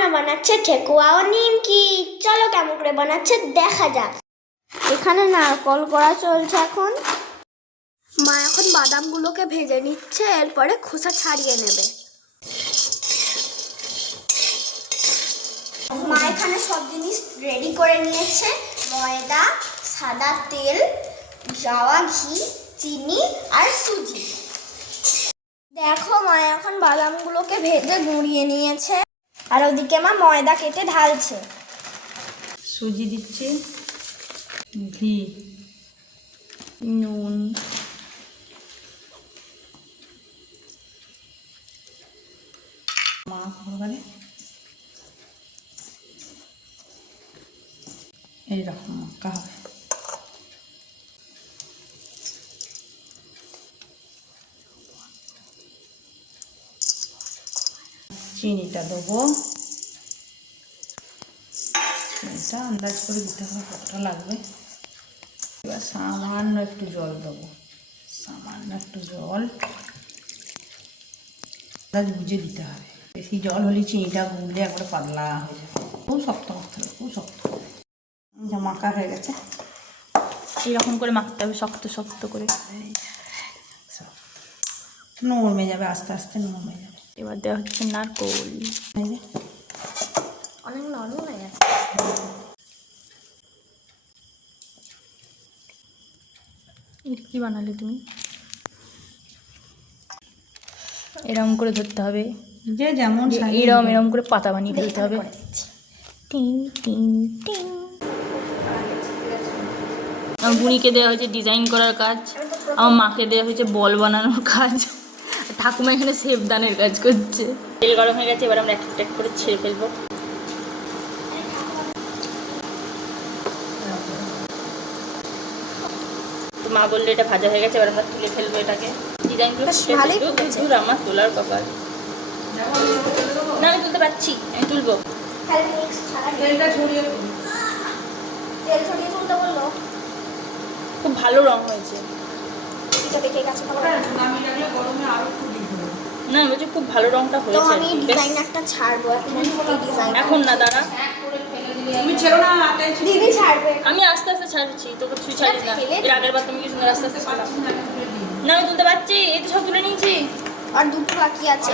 মা বানাচ্ছে ঠেকুয়া ও নিমকি। চলো কেমন করে বানাচ্ছে দেখা যাক। এখানে নারকল করা চলছে এখন। মা এখন বাদামগুলোকে ভেজে নিচ্ছে, এরপরে খোসা ছাড়িয়ে নেবে। মা এখানে সব জিনিস রেডি করে নিয়েছে, ময়দা, সাদা তেল, গাওয়া ঘি, চিনি আর সুজি। দেখো মা এখন বাদামগুলোকে ভেজে গুঁড়িয়ে নিয়েছে, আর ওদিকে মা ময়দা কেটে ঢালছে। সুজি দিচ্ছে, ঘি, নুন, মাখাবে এইরকম মাখা হবে। চিনিটা দেবো, চিনিটা আন্দাজ করে দিতে হবে কতটা লাগবে। এবার সামান্য একটু জল দেবো, সামান্য একটু জল আন্দাজ বুঝে দিতে হবে। বেশি জল হলে চিনিটা গুললে একবারে পাতলা হয়ে যাবে, খুব শক্ত মাখতে হবে, খুব শক্ত। যা মাখা হয়ে গেছে, এইরকম করে মাখতে হবে, শক্ত শক্ত করে, নরমে যাবে, আস্তে আস্তে নরমে যাবে। এবার দেওয়া হচ্ছে নারকোল, অনেক নরম হয়ে গেছে। এটা কি বানালে তুমি? এরম করে ধরতে হবে, যে যেমন এরম এরম করে পাতা বানিয়ে ফেলতে হবে। টিং টিং টিং। আমার বুড়িকে দেওয়া হয়েছে ডিজাইন করার কাজ, আমার মাকে দেওয়া হয়েছে বল বানানোর কাজ, ঠাকুমা এখানে সেবদানের কাজ করছে। তেল গরম হয়ে গেছে, এবার আমরা এক এক করে ছেড়ে ফেলবো। তো মা বললো এটা ভাজা হয়ে গেছে, এবার আমরা তুলে ফেলবো এটাকে। ডিজাইনগুলো দূর আমার তোলার কপাল। না আমি তুলতে পারছি, আমি তুলবো। খুব ভালো রং হয়েছে না, বলছি খুব ভালো রংটা হয়েছে। এখন না, দাঁড়া, আমি আস্তে আস্তে ছাড়ছি, তোকে তুই ছাড়িস না। এর আগের বার তুমি কি সুন্দর আস্তে আস্তে ছাড়া। না আমি তুলতে পারছি, এই তো সব তুলে নিয়েছি, আর দুটো বাকি আছে।